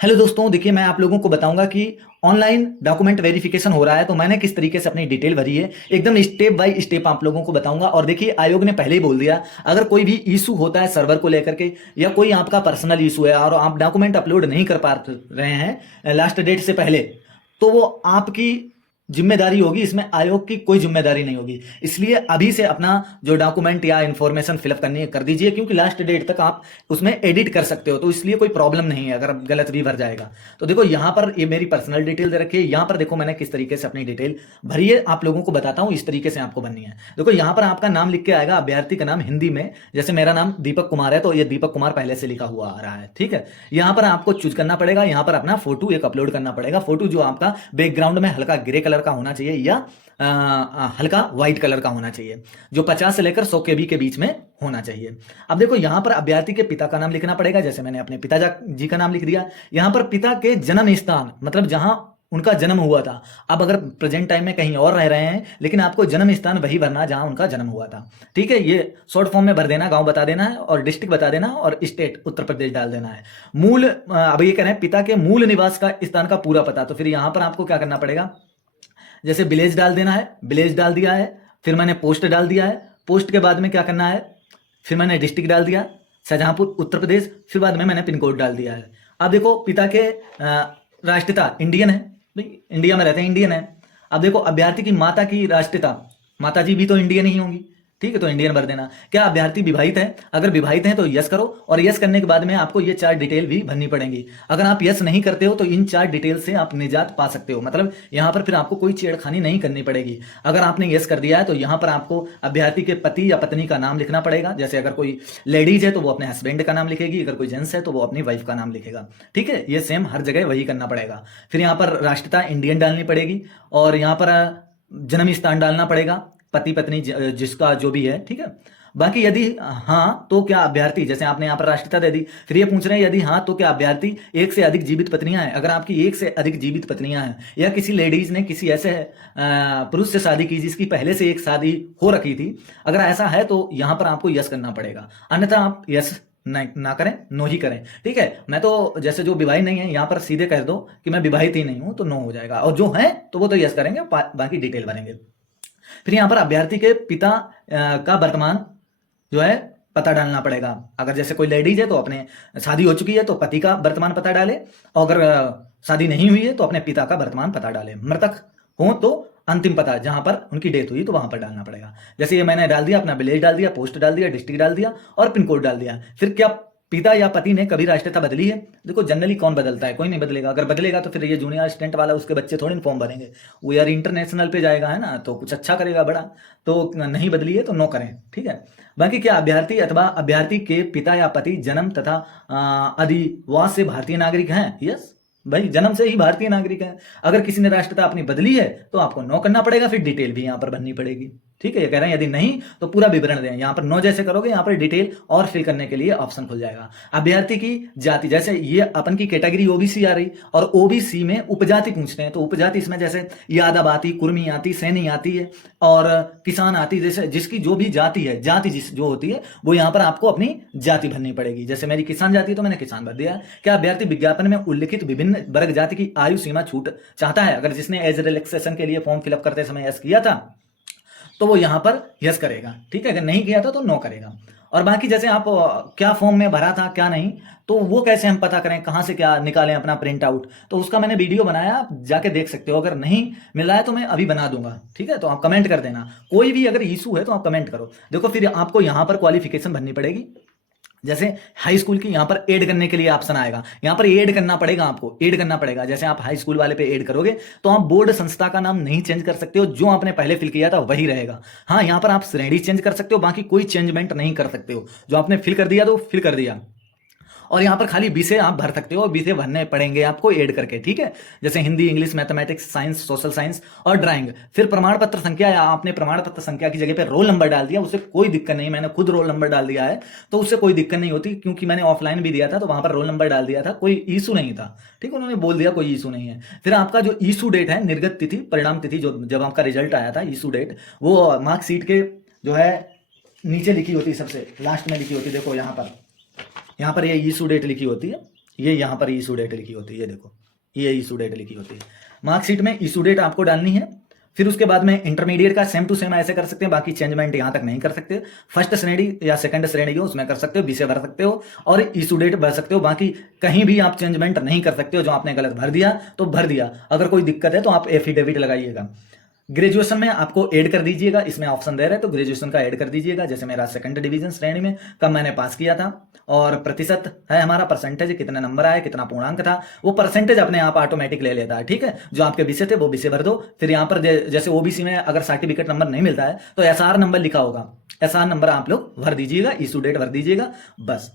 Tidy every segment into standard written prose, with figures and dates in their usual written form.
Hello दोस्तों, देखिए मैं आप लोगों को बताऊंगा कि ऑनलाइन डॉक्यूमेंट वेरिफिकेशन हो रहा है तो मैंने किस तरीके से अपनी डिटेल भरी है। एकदम स्टेप बाय स्टेप आप लोगों को बताऊंगा। और देखिए आयोग ने पहले ही बोल दिया, अगर कोई भी इशू होता है सर्वर को लेकर के या कोई आपका पर्सनल इशू है और आप डॉक्यूमेंट अपलोड नहीं कर पा रहे हैं लास्ट डेट से पहले, तो वो आपकी जिम्मेदारी होगी। इसमें आयोग की कोई जिम्मेदारी नहीं होगी। इसलिए अभी से अपना जो डॉक्यूमेंट या इंफॉर्मेशन फिलअप करनी है कर दीजिए, क्योंकि लास्ट डेट तक आप उसमें एडिट कर सकते हो, तो इसलिए कोई प्रॉब्लम नहीं है अगर गलत भी भर जाएगा। तो देखो यहाँ पर ये मेरी पर्सनल डिटेल दे रखी है। यहाँ पर देखो मैंने किस तरीके से अपनी डिटेल भरी है, आप लोगों को बताता हूँ इस तरीके से आपको बननी है। देखो यहाँ पर आपका नाम लिख के आएगा, अभ्यर्थी का नाम हिंदी में, जैसे मेरा नाम दीपक कुमार है तो ये दीपक कुमार पहले से लिखा हुआ आ रहा है, ठीक है। यहाँ पर आपको चूज करना पड़ेगा, यहाँ पर अपना फोटो एक अपलोड करना पड़ेगा। फोटो जो आपका बैकग्राउंड में हल्का ग्रे कलर का होना चाहिए या हल्का व्हाइट कलर का होना चाहिए, जो 50 से लेकर 100 केबी के बीच में होना चाहिए। अब देखो यहाँ पर अभ्यर्थी के पिता का नाम लिखना पड़ेगा, जैसे मैंने अपने पिताजी का नाम लिख दिया। यहाँ पर पिता के जन्म स्थान, मतलब जहां उनका जन्म हुआ था। अब अगर प्रेजेंट टाइम में कहीं और रह रहे हैं, लेकिन आपको जन्म स्थान वही भरना जहां उनका जन्म हुआ था, ठीक है। ये शॉर्ट फॉर्म में भर देना, गांव बता देना है और डिस्ट्रिक्ट बता देना और स्टेट उत्तर प्रदेश डाल देना है। मूल अब ये कह रहे हैं पिता के मूल निवास का स्थान का पूरा पता, तो फिर यहाँ पर आपको क्या करना पड़ेगा, जैसे विलेज डाल देना है, विलेज डाल दिया है। फिर मैंने पोस्ट डाल दिया है, पोस्ट के बाद में क्या करना है, फिर मैंने डिस्ट्रिक्ट डाल दिया शाहजहांपुर उत्तर प्रदेश, फिर बाद में मैंने पिन कोड डाल दिया है। अब देखो पिता के राष्ट्रीयता इंडियन है, भाई इंडिया में रहते हैं, इंडियन है। अब देखो अभ्यर्थी की माता की राष्ट्रीयता, माता जी भी तो इंडियन ही होंगी, ठीक है, तो इंडियन भर देना। क्या अभ्यर्थी विवाहित है, अगर विवाहित है तो यस करो, और यस करने के बाद में आपको ये 4 डिटेल भी भरनी पड़ेंगी। अगर आप यस नहीं करते हो तो इन 4 डिटेल से आप निजात पा सकते हो, मतलब यहाँ पर फिर आपको कोई छेड़खानी नहीं करनी पड़ेगी। अगर आपने यस कर दिया है तो यहाँ पर आपको अभ्यर्थी के पति या पत्नी का नाम लिखना पड़ेगा। जैसे अगर कोई लेडीज है तो वो अपने हस्बैंड का नाम लिखेगी, अगर कोई जेंट्स है तो वो अपनी वाइफ का नाम लिखेगा, ठीक है। ये सेम हर जगह वही करना पड़ेगा। फिर यहाँ पर राष्ट्रीयता इंडियन डालनी पड़ेगी और यहाँ पर जन्म स्थान डालना पड़ेगा, पति पत्नी जिसका जो भी है, ठीक है। बाकी यदि हाँ तो क्या अभ्यर्थी, जैसे आपने यहाँ पर राष्ट्रीयता दे दी, फिर ये पूछ रहे हैं यदि हाँ तो क्या अभ्यर्थी एक से अधिक जीवित पत्नियां हैं। अगर आपकी एक से अधिक जीवित पत्नियां हैं या किसी लेडीज ने किसी ऐसे पुरुष से शादी की जिसकी पहले से एक शादी हो रखी थी, अगर ऐसा है तो यहाँ पर आपको यस करना पड़ेगा, अन्यथा आप यस ना करें, नो ही करें, ठीक है। मैं तो जैसे जो विवाहित नहीं है यहाँ पर सीधे कह दो कि मैं विवाहित ही नहीं हूं तो नो हो जाएगा, और जो है तो वो तो यस करेंगे, बाकी डिटेल भरेंगे। फिर यहाँ पर अभ्यर्थी के पिता का वर्तमान जो है पता डालना पड़ेगा। अगर जैसे कोई लेडीज है तो अपने शादी हो चुकी है तो पति का वर्तमान पता डाले, और अगर शादी नहीं हुई है तो अपने पिता का वर्तमान पता डाले। मृतक हो तो अंतिम पता जहां पर उनकी डेथ हुई तो वहां पर डालना पड़ेगा। जैसे ये मैंने डाल दिया, अपना विलेज डाल दिया, पोस्ट डाल दिया, डिस्ट्रिक्ट डाल दिया और पिन कोड डाल दिया। फिर क्या पिता या पति ने कभी राष्ट्रीयता बदली है? देखो जनरली कौन बदलता है, कोई नहीं बदलेगा। अगर बदलेगा तो फिर ये जूनियर असिस्टेंट वाला उसके बच्चे थोड़ी फॉर्म भरेंगे, वो यार इंटरनेशनल पे जाएगा, है ना, तो कुछ अच्छा करेगा बड़ा। तो नहीं बदली है तो नो करें, ठीक है। बाकी क्या अभ्यर्थी अथवा अभ्यर्थी के पिता या पति जन्म तथा अधिवास से भारतीय नागरिक हैं? यस भाई, जन्म से ही भारतीय नागरिक है। अगर किसी ने राष्ट्रता अपनी बदली है तो आपको नो करना पड़ेगा, फिर डिटेल भी यहाँ पर भरनी पड़ेगी, ठीक है। ये कह रहे हैं यदि नहीं तो पूरा विवरण दें। यहाँ पर नो जैसे करोगे यहाँ पर डिटेल और फिल करने के लिए ऑप्शन खुल जाएगा। अभ्यर्थी की जाति, जैसे ये अपन की कैटेगरी ओबीसी आ रही और ओबीसी में उपजाति पूछते हैं, तो उपजाति इसमें जैसे यादव आती, कुर्मी आती, सैनी आती है और किसान आती, जैसे जिसकी जो भी जाति है, जाति जिस जो होती है वो यहाँ पर आपको अपनी जाति भरनी पड़ेगी। जैसे मेरी किसान जाति है तो मैंने किसान भर दिया। क्या अभ्यर्थी विज्ञापन में उल्लिखित विभिन्न वर्ग जाति की आयु सीमा छूट चाहता है? अगर जिसने एज रिलैक्सेशन के लिए फॉर्म फिलअप करते समय यस किया था तो वो यहां पर यस करेगा, ठीक है। अगर नहीं किया था तो नो करेगा। और बाकी जैसे आप क्या फॉर्म में भरा था क्या नहीं, तो वो कैसे हम पता करें, कहां से क्या निकालें अपना प्रिंट आउट, तो उसका मैंने वीडियो बनाया, आप जाके देख सकते हो। अगर नहीं मिला है तो मैं अभी बना दूंगा, ठीक है। तो आप कमेंट कर देना, कोई भी अगर इशू है तो आप कमेंट करो। देखो फिर आपको यहां पर क्वालिफिकेशन भरनी पड़ेगी। जैसे हाई स्कूल की यहाँ पर ऐड करने के लिए ऑप्शन आएगा, यहाँ पर ऐड करना पड़ेगा, आपको ऐड करना पड़ेगा। जैसे आप हाई स्कूल वाले पे ऐड करोगे तो आप बोर्ड संस्था का नाम नहीं चेंज कर सकते हो, जो आपने पहले फिल किया था वही रहेगा। हाँ, यहाँ पर आप श्रेणी चेंज कर सकते हो, बाकी कोई चेंजमेंट नहीं कर सकते हो। जो आपने फिल कर दिया तो फिल कर दिया। और यहाँ पर खाली विषय आप भर सकते हो, विषय भरने पड़ेंगे आपको ऐड करके, ठीक है। जैसे Hindi, English, mathematics, science, social science और ड्राइंग। फिर प्रमाण पत्र संख्या, या आपने प्रमाण पत्र संख्या की जगह पे रोल नंबर डाल दिया, उससे कोई दिक्कत नहीं। मैंने खुद रोल नंबर डाल दिया है तो उससे कोई दिक्कत नहीं होती, क्योंकि मैंने ऑफलाइन भी दिया था तो वहां पर रोल नंबर डाल दिया था, कोई इशू नहीं था, ठीक है। उन्होंने बोल दिया कोई इशू नहीं है। फिर आपका जो इशू डेट है, निर्गत तिथि, परिणाम तिथि, जो जब आपका रिजल्ट आया था, इशू डेट, वो मार्कशीट के जो है नीचे लिखी होती है, सबसे लास्ट में लिखी होती है। देखो यहाँ पर ये इशू डेट लिखी होती है, ये यहाँ पर इशू डेट लिखी होती है, ये देखो ये इशू डेट लिखी होती है। मार्कशीट में इशू डेट आपको डालनी है। फिर उसके बाद में इंटरमीडिएट का सेम टू सेम ऐसे कर सकते हैं, बाकी चेंजमेंट यहाँ तक नहीं कर सकते। फर्स्ट श्रेणी या सेकंड श्रेणी हो उसमें कर सकते हो, विषय भर सकते हो और इशू डेट भर सकते हो। बाकी कहीं भी आप चेंजमेंट नहीं कर सकते हो। जो आपने गलत भर दिया तो भर दिया, अगर कोई दिक्कत है तो आप एफिडेविट लगाइएगा। ग्रेजुएशन में आपको ऐड कर दीजिएगा, इसमें ऑप्शन दे रहे हैं तो ग्रेजुएशन का ऐड कर दीजिएगा। जैसे मेरा सेकंड डिवीजन श्रेणी में कब मैंने पास किया था, और प्रतिशत है हमारा, परसेंटेज कितने नंबर आए, कितना पूर्णांक था, वो परसेंटेज अपने आप ऑटोमेटिक ले लेता है। ठीक है, जो आपके विषय थे वो विषय भर दो। फिर यहाँ पर जैसे ओबीसी में अगर सर्टिफिकेट नंबर नहीं मिलता है तो एसआर नंबर लिखा होगा, एसआर नंबर आप लोग भर दीजिएगा, इशू डेट भर दीजिएगा, बस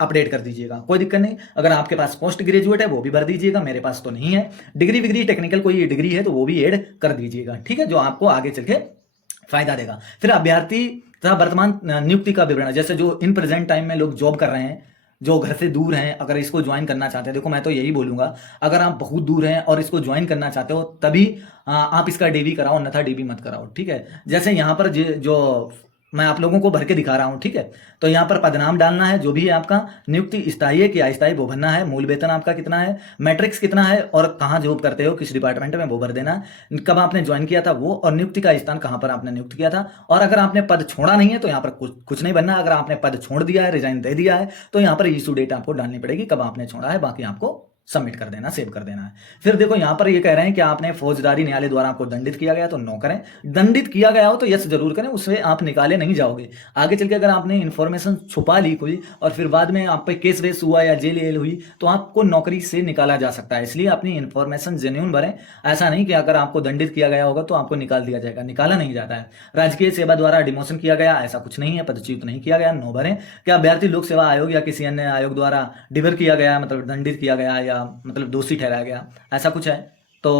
अपडेट कर दीजिएगा, कोई दिक्कत नहीं। अगर आपके पास पोस्ट ग्रेजुएट है वो भी भर दीजिएगा, मेरे पास तो नहीं है। डिग्री विग्री टेक्निकल कोई डिग्री है तो वो भी ऐड कर दीजिएगा, ठीक है, जो आपको आगे चल के फायदा देगा। फिर अभ्यर्थी तथा वर्तमान नियुक्ति का विवरण, जैसे जो इन प्रेजेंट टाइम में लोग जॉब कर रहे हैं, जो घर से दूर हैं, अगर इसको ज्वाइन करना चाहते हैं, देखो मैं तो यही बोलूंगा, अगर आप बहुत दूर हैं और इसको ज्वाइन करना चाहते हो तभी आप इसका डीवी कराओ, अन्यथा डीवी मत कराओ। ठीक है, जैसे यहाँ पर जो मैं आप लोगों को भर के दिखा रहा हूं, ठीक है, तो यहाँ पर पदनाम डालना है, जो भी है आपका, नियुक्ति स्थायी है कि अस्थायी वो भरना है, मूल वेतन आपका कितना है, मैट्रिक्स कितना है और कहाँ जॉब करते हो, किस डिपार्टमेंट में, वो भर देना है, कब आपने ज्वाइन किया था वो, और नियुक्ति का स्थान कहाँ पर आपने नियुक्त किया था। और अगर आपने पद छोड़ा नहीं है तो यहाँ पर कुछ नहीं बनना। अगर आपने पद छोड़ दिया है, रिजाइन दे दिया है, तो यहाँ पर इशू डेट आपको डालनी पड़ेगी, कब आपने छोड़ा है, बाकी आपको सबमिट कर देना, सेव कर देना है। फिर देखो यहाँ पर ये कह रहे हैं कि आपने फौजदारी न्यायालय द्वारा आपको दंडित किया गया तो नो करें, दंडित किया गया हो तो यस जरूर करें, उससे आप निकाले नहीं जाओगे। आगे चल के अगर आपने इन्फॉर्मेशन छुपा ली कोई और फिर बाद में आप पे केस वेस हुआ या जेल हुई तो आपको नौकरी से निकाला जा सकता है। इसलिए अपनी इन्फॉर्मेशन जेन्युइन भरें। ऐसा नहीं कि अगर आपको दंडित किया गया होगा तो आपको निकाल दिया जाएगा, निकाला नहीं जाता है। राजकीय सेवा द्वारा डिमोशन किया गया, ऐसा कुछ नहीं है, पदच्युत नहीं किया गया, नो भरें। क्या अभ्यर्थी लोक सेवा आयोग या किसी अन्य आयोग द्वारा डिबर किया गया, मतलब दंडित किया गया या मतलब दोषी ठहराया गया, ऐसा कुछ है तो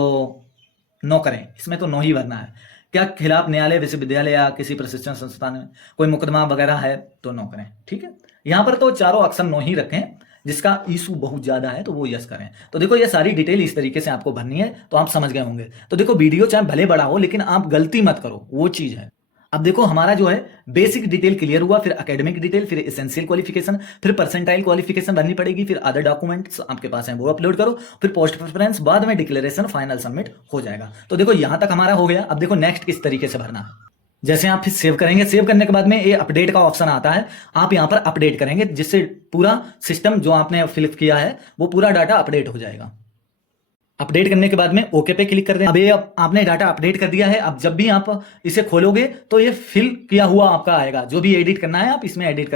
नो करें, इसमें तो नो ही भरना है। क्या खिलाफ न्यायालय, विश्वविद्यालय या किसी प्रशिक्षण संस्थान में कोई मुकदमा वगैरह है तो नो करें। ठीक है, यहां पर तो चारों अक्सर नो ही रखें, जिसका इशू बहुत ज्यादा है तो वो यस करें। तो देखो ये सारी डिटेल इस तरीके से आपको भरनी है, तो आप समझ गए होंगे। तो देखो वीडियो चाहे भले बड़ा हो लेकिन आप गलती मत करो, वो चीज है। अब देखो हमारा जो है बेसिक डिटेल क्लियर हुआ, फिर एकेडमिक डिटेल, फिर एसेंशियल क्वालिफिकेशन, फिर परसेंटाइल क्वालिफिकेशन भरनी पड़ेगी, फिर अदर डॉक्यूमेंट्स आपके पास हैं वो अपलोड करो, फिर पोस्ट प्रेफरेंस, बाद में डिक्लेरेशन, फाइनल सबमिट हो जाएगा। तो देखो यहां तक हमारा हो गया। अब देखो नेक्स्ट किस तरीके से भरना है। जैसे आप फिर सेव करेंगे, सेव करने के बाद में ये अपडेट का ऑप्शन आता है, आप यहां पर अपडेट करेंगे, जिससे पूरा सिस्टम जो आपने फिल किया है वो पूरा डाटा अपडेट हो जाएगा। अपडेट करने के बाद में ओके पे क्लिक कर दें। अब ये आपने डाटा अपडेट कर दिया है। अब जब भी आप इसे खोलोगे तो ये फिल किया हुआ आपका आएगा, जो भी एडिट करना है आप इसमें एडिट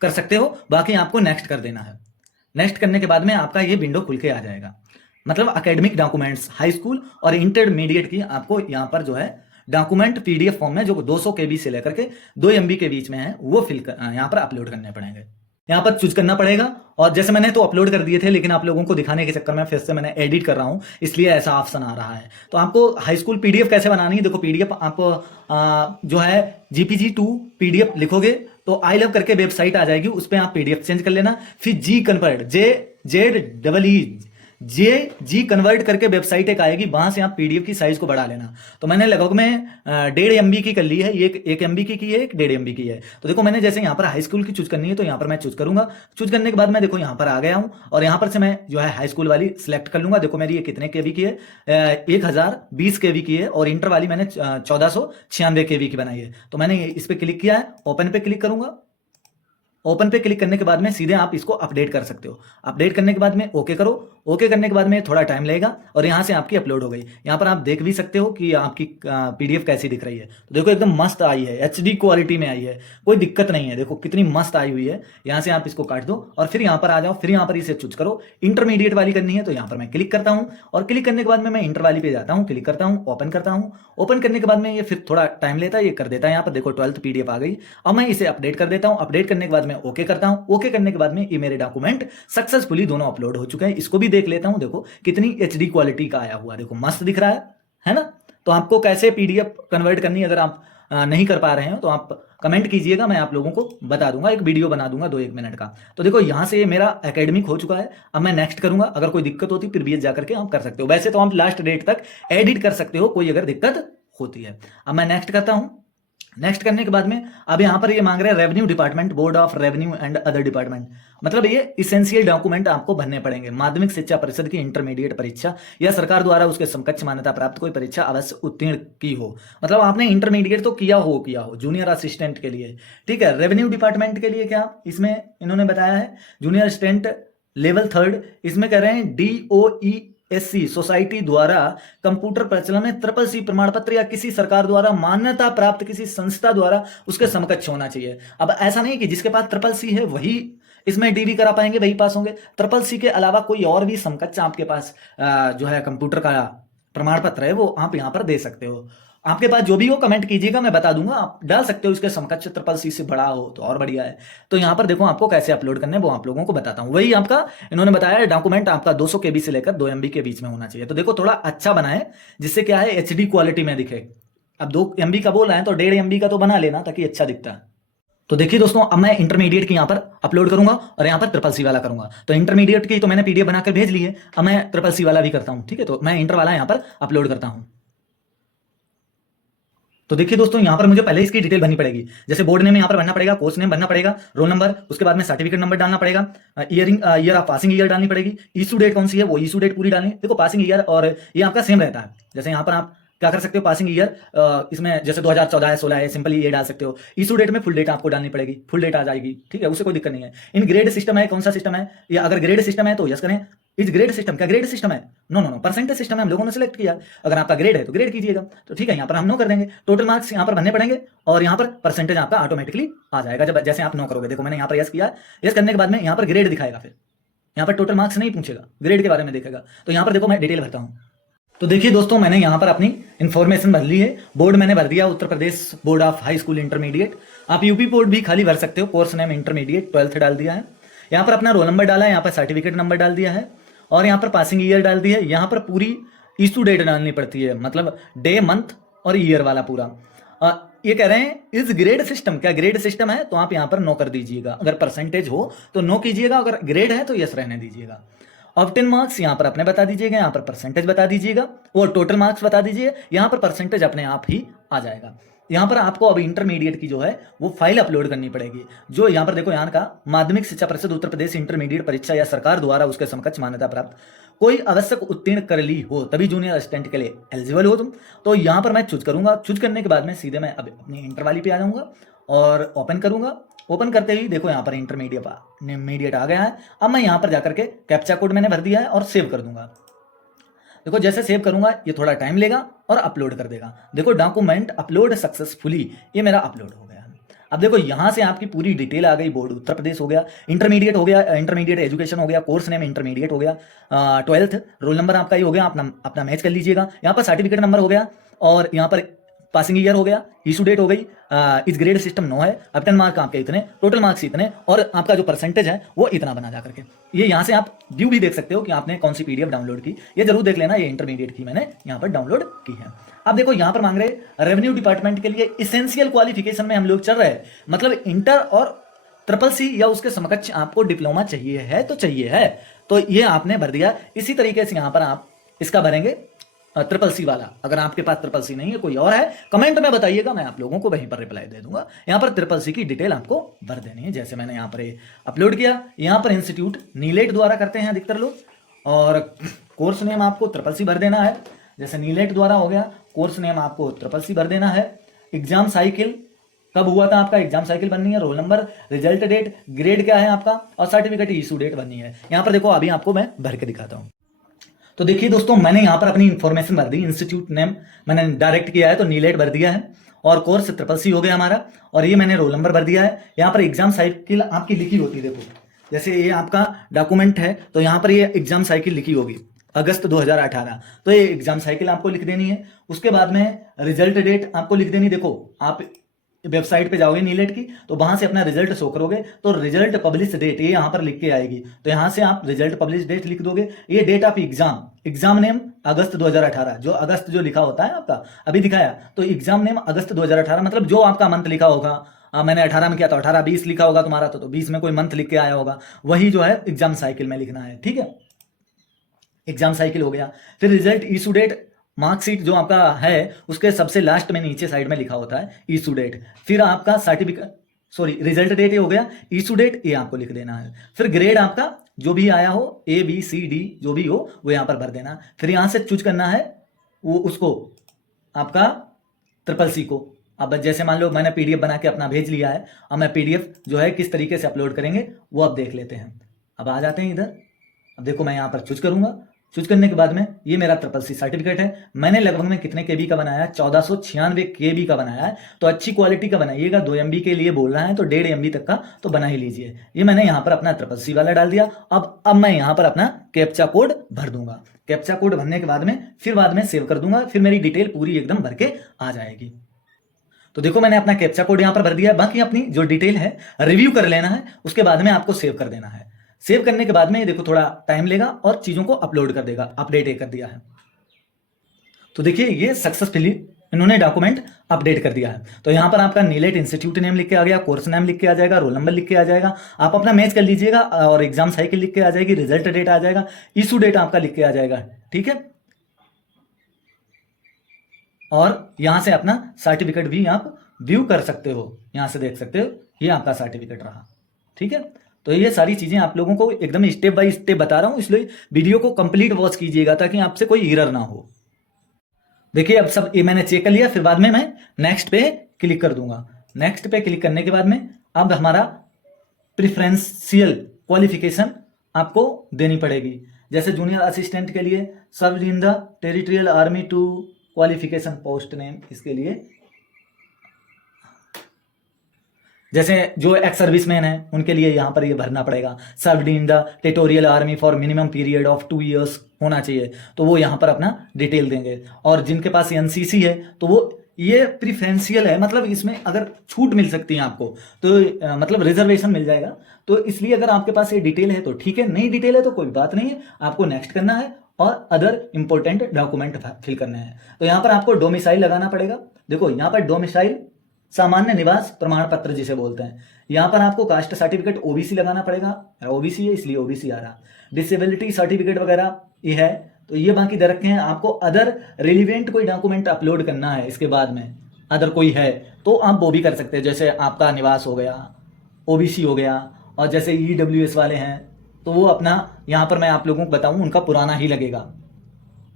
कर सकते हो, बाकी आपको नेक्स्ट कर देना है। नेक्स्ट करने के बाद में आपका ये विंडो खुल के आ जाएगा। मतलब एकेडमिक डॉक्यूमेंट्स हाई स्कूल और इंटरमीडिएट की आपको यहाँ पर जो है डॉक्यूमेंट पीडीएफ फॉर्म में जो 200 KB से लेकर के 2 MB के बीच में है वो यहाँ पर अपलोड करने पड़ेंगे। यहाँ पर चूज करना पड़ेगा, और जैसे मैंने तो अपलोड कर दिए थे लेकिन आप लोगों को दिखाने के चक्कर में फिर से मैंने एडिट कर रहा हूँ, इसलिए ऐसा ऑप्शन आ रहा है। तो आपको हाई स्कूल पीडीएफ कैसे बनानी है, देखो पीडीएफ आप जो है JPG2 PDF लिखोगे तो आई लव करके वेबसाइट आ जाएगी, उस पर आप पीडीएफ चेंज कर लेना। फिर जी कन्वर्ट, जी कन्वर्ट करके वेबसाइट एक आएगी, वहां से आप पीडीएफ की साइज को बढ़ा लेना। तो मैंने लगभग में 1.5 MB की कर ली है, ये 1 MB की है, एक 1.5 MB की है। तो देखो मैंने जैसे यहाँ पर हाई स्कूल की चूज करनी है तो यहाँ पर मैं चूज करूंगा। चूज करने के बाद मैं देखो यहाँ पर आ गया हूँ और यहाँ पर से मैं जो है हाई स्कूल वाली सिलेक्ट कर लूंगा। देखो मेरी ये कितने KB की है, 1020 KB की है, और इंटर वाली मैंने 1496 KB की बनाई है। तो मैंने इस पर क्लिक किया है, ओपन पे क्लिक करूंगा। ओपन पे क्लिक करने के बाद में सीधे आप इसको अपडेट कर सकते हो। अपडेट करने के बाद में ओके करो। ओके करने के बाद में थोड़ा टाइम लगेगा और यहाँ से आपकी अपलोड हो गई। यहाँ पर आप देख भी सकते हो कि आपकी पीडीएफ कैसी दिख रही है। तो देखो एकदम मस्त आई है, HD क्वालिटी में आई है, कोई दिक्कत नहीं है। देखो कितनी मस्त आई हुई है। यहाँ से आप इसको काट दो और फिर यहाँ पर आ जाओ। फिर यहाँ पर इसे चूज करो। इंटरमीडिएट वाली करनी है तो यहाँ पर मैं क्लिक करता हूँ और क्लिक करने के बाद में मैं इंटर वाली पे जाता हूँ, क्लिक करता हूँ, ओपन करता हूँ। ओपन करने के बाद में ये फिर थोड़ा टाइम लेता है, ये कर देता है। यहाँ पर देखो 12th PDF आ गई। अब मैं इसे अपडेट कर देता हूँ। अपडेट करने के बाद में ओके करता हूँ। ओके करने के बाद में ये मेरे डॉक्यूमेंट सक्सेसफुली दोनों अपलोड हो चुके हैं। इसको भी देख लेता हूँ। देखो कितनी HD क्वालिटी का आया हुआ, देखो मस्त दिख रहा है ना। तो आपको कैसे PDF कन्वर्ट करनी है, अगर आप नहीं कर पा रहे हैं तो आप कमेंट कीजिएगा, मैं आप लोगों को बता दूंगा, एक वीडियो बना दूंगा 2-1 मिनट का। तो देखो यहां से मेरा एकेडमिक हो चुका है। अब मैं नेक्स्ट करूंगा। अगर कोई दिक्कत होती प्रीवियस जाकर के आप कर सकते हो। वैसे तो आप लास्ट डेट तक एडिट कर सकते हो, कोई अगर दिक्कत होती है। अब मैं नेक्स्ट करता हूं। नेक्स्ट करने के बाद में अब यहाँ पर ये मांग रहे हैं revenue department, board of revenue and other department, मतलब ये इसेंशियल डॉक्यूमेंट आपको भरने पड़ेंगे। माध्यमिक शिक्षा परिषद की इंटरमीडिएट परीक्षा या सरकार द्वारा उसके समकक्ष मान्यता प्राप्त कोई परीक्षा अवश्य उत्तीर्ण की हो, मतलब आपने इंटरमीडिएट तो किया हो जूनियर असिस्टेंट के लिए, ठीक है। रेवेन्यू डिपार्टमेंट के लिए क्या इसमें इन्होंने बताया है, जूनियर असिस्टेंट लेवल 3, इसमें कह रहे हैं DOESC सोसाइटी द्वारा कंप्यूटर प्रचलन में CCC प्रमाण पत्र या किसी सरकार द्वारा मान्यता प्राप्त किसी संस्था द्वारा उसके समकक्ष होना चाहिए। अब ऐसा नहीं कि जिसके पास CCC है वही इसमें DV करा पाएंगे, वही पास होंगे। CCC के अलावा कोई और भी समकक्ष आपके पास जो है कंप्यूटर का प्रमाण पत्र है वो आप यहाँ पर दे सकते हो। आपके पास जो भी हो कमेंट कीजिएगा, मैं बता दूंगा, आप डाल सकते हो इसके समकक्ष CCC से बड़ा हो तो और बढ़िया है। तो यहाँ पर देखो आपको कैसे अपलोड करने वो आप लोगों को बताता हूँ। वही आपका इन्होंने बताया है डॉक्यूमेंट आपका 200 KB से लेकर 2 MB के बीच में होना चाहिए। तो देखो थोड़ा अच्छा बनाए जिससे क्या है HD क्वालिटी में दिखे। अब 2 MB का बोल रहे हैं तो 1.5 MB का तो बना लेना ताकि अच्छा दिखता है। तो देखिए दोस्तों, अब मैं इंटरमीडिएट की यहाँ पर अपलोड करूंगा और यहाँ पर CCC वाला करूंगा। तो इंटरमीडिएट की तो मैंने PDF बनाकर भेज ली है, अब मैं CCC वाला भी करता हूँ, ठीक है। तो मैं इंटर वाला यहाँ पर अपलोड करता हूँ। तो देखिए दोस्तों, यहाँ पर मुझे पहले इसकी डिटेल भरनी पड़ेगी, जैसे बोर्ड नेम यहाँ पर भरना पड़ेगा, कोर्स नेम भरना पड़ेगा, रोल नंबर, उसके बाद में सर्टिफिकेट नंबर डालना पड़ेगा, ईयर ऑफ पासिंग ईयर डालनी पड़ेगी, इशू डेट कौन सी है वो इशू डेट पूरी डालनी। देखो पासिंग ईयर और ये आपका सेम रहता है, जैसे यहाँ पर आप क्या कर सकते हो पासिंग ईयर इसमें जैसे 2014 है 16 है सिंपली ये डाल सकते हो। इशू डेट में फुल डेट आपको डालनी पड़ेगी, फुल डेट आ जाएगी, ठीक है, उससे कोई दिक्कत नहीं है। इन ग्रेड सिस्टम है, कौन सा सिस्टम है, या अगर ग्रेड सिस्टम है तो यस करें। इस ग्रेड सिस्टम, क्या ग्रेड सिस्टम है, no no no percentage system है, हम लोगों ने सिलेक्ट किया। अगर आपका ग्रेड है तो ग्रेड कीजिएगा, तो ठीक है यहाँ पर हम नो कर देंगे। टोटल मार्क्स यहाँ पर भरने पड़ेंगे और यहाँ पर परसेंटेज आपका ऑटोमेटिकली आ जाएगा जब जैसे आप नो करोगे। देखो मैंने यहाँ पर यस किया, यस करने के बाद में यहाँ पर ग्रेड दिखाएगा, फिर यहाँ पर टोटल मार्क्स नहीं पूछेगा, ग्रेड के बारे में देखेगा। तो यहाँ पर देखो मैं डिटेल भरता हूँ। तो देखिए दोस्तों, मैंने यहाँ पर अपनी इन्फॉर्मेशन भर ली है। बोर्ड मैंने भर दिया Uttar Pradesh board of high school intermediate. आप यूपी बोर्ड भी खाली भर सकते हो, कोर्स नेम इंटरमीडिएट 12th डाल दिया है। यहाँ पर अपना रोल नंबर डाला है, यहाँ पर सर्टिफिकेट नंबर डाल दिया है और यहाँ पर पासिंग ईयर डाल दी है। यहाँ पर पूरी इशू डेट डालनी पड़ती है, मतलब डे मंथ और ईयर वाला पूरा। ये कह रहे हैं इस ग्रेड सिस्टम, क्या ग्रेड सिस्टम है तो आप यहाँ पर नो कर दीजिएगा, अगर परसेंटेज हो तो नो कीजिएगा, अगर ग्रेड है तो यस रहने दीजिएगा। ऑप्टेन मार्क्स यहाँ पर अपने बता दीजिएगा, यहाँ पर परसेंटेज बता दीजिएगा और टोटल मार्क्स बता दीजिए, यहाँ पर परसेंटेज अपने आप ही आ जाएगा। यहाँ पर आपको अब इंटरमीडिएट की जो है वो फाइल अपलोड करनी पड़ेगी, जो यहाँ पर देखो यहाँ का माध्यमिक शिक्षा परिषद उत्तर प्रदेश इंटरमीडिएट परीक्षा या सरकार द्वारा उसके समकक्ष मान्यता प्राप्त कोई आवश्यक उत्तीर्ण कर ली हो तभी जूनियर असिस्टेंट के लिए एलिजिबल हो तुम। तो यहाँ पर मैं चूज करूंगा, चूज करने के बाद में सीधे मैं अब अपनी इंटर वाली पे आ जाऊंगा और ओपन करूंगा। ओपन करते ही देखो यहाँ पर इंटरमीडिएट आ गया है। अब मैं यहाँ पर जाकर के कैप्चा कोड मैंने भर दिया है और सेव कर दूंगा। देखो जैसे सेव करूंगा ये थोड़ा टाइम लेगा और अपलोड कर देगा। देखो डॉक्यूमेंट अपलोड सक्सेसफुली, ये मेरा अपलोड हो गया। अब देखो यहाँ से आपकी पूरी डिटेल आ गई, बोर्ड उत्तर प्रदेश हो गया, इंटरमीडिएट हो गया, इंटरमीडिएट एजुकेशन हो गया, कोर्स नेम इंटरमीडिएट हो गया, 12th रोल नंबर आपका ही हो गया, अपना मैच कर लीजिएगा। यहाँ पर सर्टिफिकेट नंबर हो गया और यहाँ पर पासिंग ईयर हो गया, इशू डेट हो गई, इस ग्रेड सिस्टम 9 है, अपटन मार्क आपके इतने, टोटल मार्क्स इतने और आपका जो परसेंटेज है वो इतना बना जा करके। ये यहाँ से आप व्यू भी देख सकते हो कि आपने कौन सी PDF डाउनलोड की, ये जरूर देख लेना। ये इंटरमीडिएट की मैंने यहाँ पर डाउनलोड की है। अब देखो यहाँ पर मांग रहे रेवेन्यू डिपार्टमेंट के लिए इसेंशियल क्वालिफिकेशन में हम लोग चल रहे हैं, मतलब इंटर और CCC या उसके समकक्ष आपको डिप्लोमा चाहिए है तो चाहिए है, तो ये आपने भर दिया। इसी तरीके से यहाँ पर आप इसका भरेंगे CCC वाला। अगर आपके पास CCC नहीं है, कोई और है, कमेंट में बताइएगा, मैं आप लोगों को वहीं पर रिप्लाई दे दूंगा। यहाँ पर CCC की डिटेल आपको भर देनी है, जैसे मैंने यहाँ पर अपलोड किया। यहाँ पर इंस्टीट्यूट नीलेट द्वारा करते हैं अधिकतर लोग, और कोर्स नेम आपको CCC भर देना है, जैसे नीलेट द्वारा हो गया, कोर्स नेम आपको CCC भर देना है। एग्जाम साइकिल कब हुआ था आपका, एग्जाम साइकिल बननी है, roll number, result date, grade क्या है आपका और सर्टिफिकेट इशू डेट बननी है। यहाँ पर देखो अभी आपको मैं भर के दिखाता हूँ। तो देखिए दोस्तों, मैंने यहाँ पर अपनी इन्फॉर्मेशन भर दी, इंस्टीट्यूट नेम मैंने डायरेक्ट किया है तो नीलेट भर दिया है और कोर्स CCC हो गया हमारा, और ये मैंने रोल नंबर भर दिया है। यहाँ पर एग्जाम साइकिल आपकी लिखी होती है, देखो जैसे ये आपका डॉक्यूमेंट है तो यहाँ पर ये एग्जाम साइकिल लिखी होगी अगस्त 2018, तो ये एग्जाम साइकिल आपको लिख देनी है। उसके बाद में रिजल्ट डेट आपको लिख देनी। देखो आप वेबसाइट पे जाओगे नीलेट की तो वहां से अपना रिजल्ट शो करोगे तो रिजल्ट पब्लिश डेट ये यहाँ पर लिख के आएगी, तो यहाँ से आप रिजल्ट पब्लिश डेट लिख दोगे। ये date of exam, exam name अगस्त 2018, जो अगस्त जो लिखा होता है आपका अभी दिखाया, तो एग्जाम नेम अगस्त 2018 मतलब जो आपका मंथ लिखा होगा, मैंने 18 में किया तो 18-20 लिखा होगा तुम्हारा, तो 20 में कोई मंथ लिख के आया होगा, वही जो है एग्जाम साइकिल में लिखना है, ठीक है। एग्जाम साइकिल हो गया। फिर रिजल्ट इशू डेट मार्कशीट जो आपका है उसके सबसे लास्ट में नीचे साइड में लिखा होता है इशू डेट, फिर आपका सर्टिफिकेट सॉरी रिजल्ट डेट ये हो गया, इशू डेट ये आपको लिख देना है, फिर ग्रेड आपका जो भी आया हो ABCD जो भी हो वो यहाँ पर भर देना, फिर यहाँ से चूज करना है वो उसको आपका CCC को। अब जैसे मान लो मैंने PDF बना के अपना भेज लिया है, अब मैं PDF जो है किस तरीके से अपलोड करेंगे वो अब देख लेते हैं। अब आ जाते हैं इधर, अब देखो मैं यहाँ पर चूज करूंगा, चूज करने के बाद में ये मेरा CCC सर्टिफिकेट है। मैंने लगभग में कितने KB का बनाया है, 1496 KB का बनाया है, तो अच्छी क्वालिटी का बनाइएगा। 2 MB के लिए बोल रहा है तो 1.5 MB तक का तो बना ही लीजिए। ये मैंने यहाँ पर अपना CCC वाला डाल दिया। अब मैं यहाँ पर अपना कैप्चा कोड भर दूंगा। कैप्चा कोड भरने के बाद में फिर बाद में सेव कर दूंगा, फिर मेरी डिटेल पूरी एकदम भर के आ जाएगी। तो देखो मैंने अपना कैप्चा कोड यहाँ पर भर दिया है, बाकी अपनी जो डिटेल है रिव्यू कर लेना है, उसके बाद में आपको सेव कर देना है। सेव करने के बाद में देखो थोड़ा टाइम लेगा और चीजों को अपलोड कर देगा, अपडेट कर दिया है। तो देखिए ये सक्सेसफुली इन्होंने डॉक्यूमेंट अपडेट कर दिया है। तो यहाँ पर आपका नीलेट इंस्टीट्यूट नेम लिख के आ गया, कोर्स नेम लिख के आ जाएगा, रोल नंबर लिख के आ जाएगा, आप अपना मैच कर लीजिएगा और एग्जाम साइकिल लिख के आ जाएगी, रिजल्ट डेट आ जाएगा, इशू डेट आपका लिख के आ जाएगा, ठीक है। और यहां से अपना सर्टिफिकेट भी आप व्यू कर सकते हो, यहां से देख सकते हो ये आपका सर्टिफिकेट रहा, ठीक है। तो ये सारी चीजें आप लोगों को एकदम स्टेप बाय स्टेप बता रहा हूं, इसलिए वीडियो को कंप्लीट वॉच कीजिएगा ताकि आपसे कोई एरर ना हो। देखिए अब सब ये मैंने चेक कर लिया, फिर बाद में मैं नेक्स्ट पे क्लिक कर दूंगा। नेक्स्ट पे क्लिक करने के बाद में अब हमारा प्रिफरेंशियल क्वालिफिकेशन आपको देनी पड़ेगी। जैसे जूनियर असिस्टेंट के लिए served in the territorial army to qualification post name, इसके लिए जैसे जो एक्स सर्विसमैन है उनके लिए यहाँ पर ये भरना पड़ेगा, served in the territorial army for minimum period of 2 years होना चाहिए, तो वो यहाँ पर अपना डिटेल देंगे। और जिनके पास NCC है तो वो ये प्रिफरेंशियल है, मतलब इसमें अगर छूट मिल सकती है आपको तो मतलब रिजर्वेशन मिल जाएगा। तो इसलिए अगर आपके पास ये डिटेल है तो ठीक है, नहीं डिटेल है तो कोई बात नहीं है, आपको नेक्स्ट करना है और अदर इंपॉर्टेंट डॉक्यूमेंट फिल करने हैं। तो यहाँ पर आपको डोमिसाइल लगाना पड़ेगा। देखो यहाँ पर डोमिसाइल सामान्य निवास प्रमाण पत्र जिसे बोलते हैं, यहाँ पर आपको कास्ट सर्टिफिकेट OBC लगाना पड़ेगा, OBC है इसलिए OBC आ रहा। डिसेबिलिटी सर्टिफिकेट वगैरह ये है, तो ये बाकी दे रखे हैं। आपको अदर रिलीवेंट कोई डॉक्यूमेंट अपलोड करना है, इसके बाद में अदर कोई है तो आप वो भी कर सकते हैं, जैसे आपका निवास हो गया, OBC हो गया, और जैसे EWS वाले हैं तो वो अपना यहाँ पर मैं आप लोगों को बताऊं उनका पुराना ही लगेगा।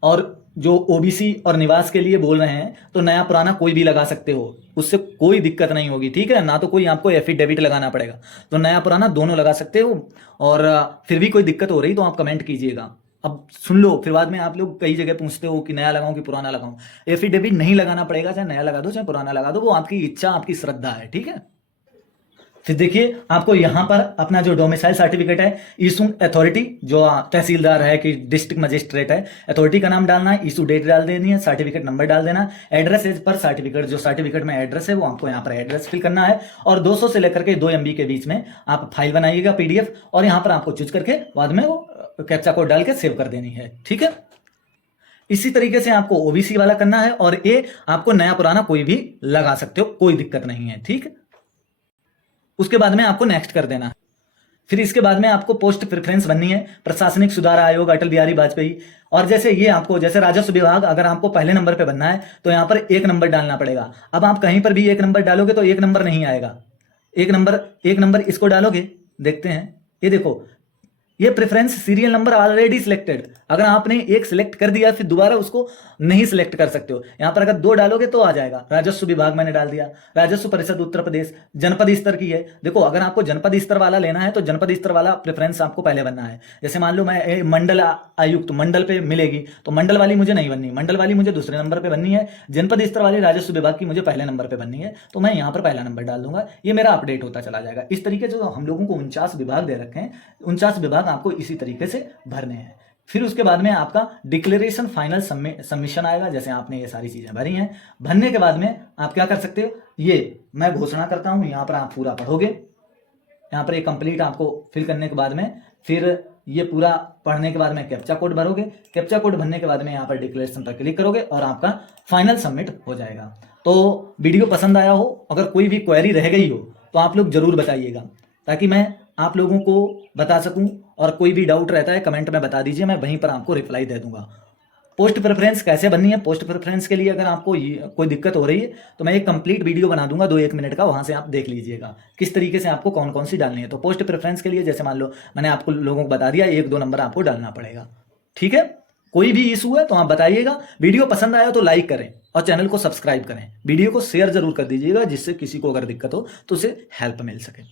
और जो OBC और निवास के लिए बोल रहे हैं तो नया पुराना कोई भी लगा सकते हो, उससे कोई दिक्कत नहीं होगी, ठीक है ना। तो कोई आपको एफिडेविट लगाना पड़ेगा, तो नया पुराना दोनों लगा सकते हो। और फिर भी कोई दिक्कत हो रही तो आप कमेंट कीजिएगा। अब सुन लो, फिर बाद में आप लोग कई जगह पूछते हो कि नया लगाऊं कि पुराना लगाऊं। एफिडेविट नहीं लगाना पड़ेगा, चाहे नया लगा दो चाहे पुराना लगा दो, वो आपकी इच्छा आपकी श्रद्धा है, ठीक है। फिर देखिए आपको यहाँ पर अपना जो डोमिसाइल सर्टिफिकेट है, इशू अथॉरिटी जो तहसीलदार है कि डिस्ट्रिक्ट मजिस्ट्रेट है, अथॉरिटी का नाम डालना है, इशू डेट डाल देनी है, सर्टिफिकेट नंबर डाल देना, एड्रेस एज पर सर्टिफिकेट, जो सर्टिफिकेट में एड्रेस है वो आपको यहाँ पर एड्रेस फिल करना है। और 200 से लेकर के 2 MB के बीच में आप फाइल बनाइएगा PDF, और यहाँ पर आपको चूज करके बाद में वो कैप्चा कोड डाल के सेव कर देनी है, ठीक है। इसी तरीके से आपको OBC वाला करना है, और ये आपको नया पुराना कोई भी लगा सकते हो, कोई दिक्कत नहीं है, ठीक है। उसके बाद में आपको नेक्स्ट कर देना। फिर इसके बाद में आपको पोस्ट प्रेफरेंस बननी है, प्रशासनिक सुधार आयोग अटल बिहारी वाजपेयी। और जैसे ये आपको जैसे राजस्व विभाग, अगर आपको पहले नंबर पे बनना है तो यहाँ पर 1 नंबर डालना पड़ेगा। अब आप कहीं पर भी 1 नंबर डालोगे तो 1 नंबर नहीं आएगा, 1 नंबर इसको डालोगे, देखते हैं ये देखो ये preference serial number already selected, अगर आपने एक सिलेक्ट कर दिया फिर दोबारा उसको नहीं सिलेक्ट कर सकते हो। यहाँ पर अगर 2 डालोगे तो आ जाएगा। राजस्व विभाग मैंने डाल दिया, राजस्व परिषद उत्तर प्रदेश, जनपद स्तर की है। देखो अगर आपको जनपद स्तर वाला लेना है तो जनपद स्तर वाला प्रेफरेंस आपको पहले बनना है। जैसे मान लो मैं मंडल आयुक्त, मंडल पे मिलेगी तो मंडल वाली मुझे नहीं बननी, मंडल वाली मुझे दूसरे नंबर पे बननी है। जनपद स्तर वाली राजस्व विभाग की मुझे पहले नंबर पे बननी है, तो मैं यहाँ पर पहला नंबर डाल दूंगा, ये मेरा अपडेट होता चला जाएगा। इस तरीके से हम लोगों को 49 विभाग दे रखे हैं, 49 विभाग आपको इसी तरीके से भरने हैं। फिर उसके बाद में आपका डिक्लेरेशन फाइनल सबमिशन आएगा, जैसे आपने ये सारी चीजें भरी हैं। भरने के बाद में आप क्या कर सकते हो, ये मैं घोषणा करता हूं, यहाँ पर आप पूरा पढ़ोगे, यहाँ पर ये कंप्लीट आपको फिल करने के बाद में फिर ये पूरा पढ़ने के बाद में कैप्चा कोड भरोगे। कैप्चा कोड भरने के बाद में यहाँ पर डिक्लेरेशन पर क्लिक करोगे और आपका फाइनल सबमिट हो जाएगा। तो वीडियो पसंद आया हो, अगर कोई भी क्वेरी रह गई हो तो आप लोग जरूर बताइएगा, ताकि मैं आप लोगों को बता सकूं। और कोई भी डाउट रहता है कमेंट में बता दीजिए, मैं वहीं पर आपको रिप्लाई दे दूंगा। पोस्ट प्रेफरेंस कैसे बननी है, पोस्ट प्रेफरेंस के लिए अगर आपको कोई दिक्कत हो रही है तो मैं एक कंप्लीट वीडियो बना दूंगा 2-1 मिनट का, वहां से आप देख लीजिएगा किस तरीके से आपको कौन कौन सी डालनी है। तो पोस्ट प्रेफरेंस के लिए जैसे मान लो मैंने आपको लोगों को बता दिया 1-2 नंबर आपको डालना पड़ेगा, ठीक है। कोई भी इशू है तो आप बताइएगा। वीडियो पसंद आया तो लाइक करें और चैनल को सब्सक्राइब करें, वीडियो को शेयर जरूर कर दीजिएगा जिससे किसी को अगर दिक्कत हो तो उसे हेल्प मिल सके।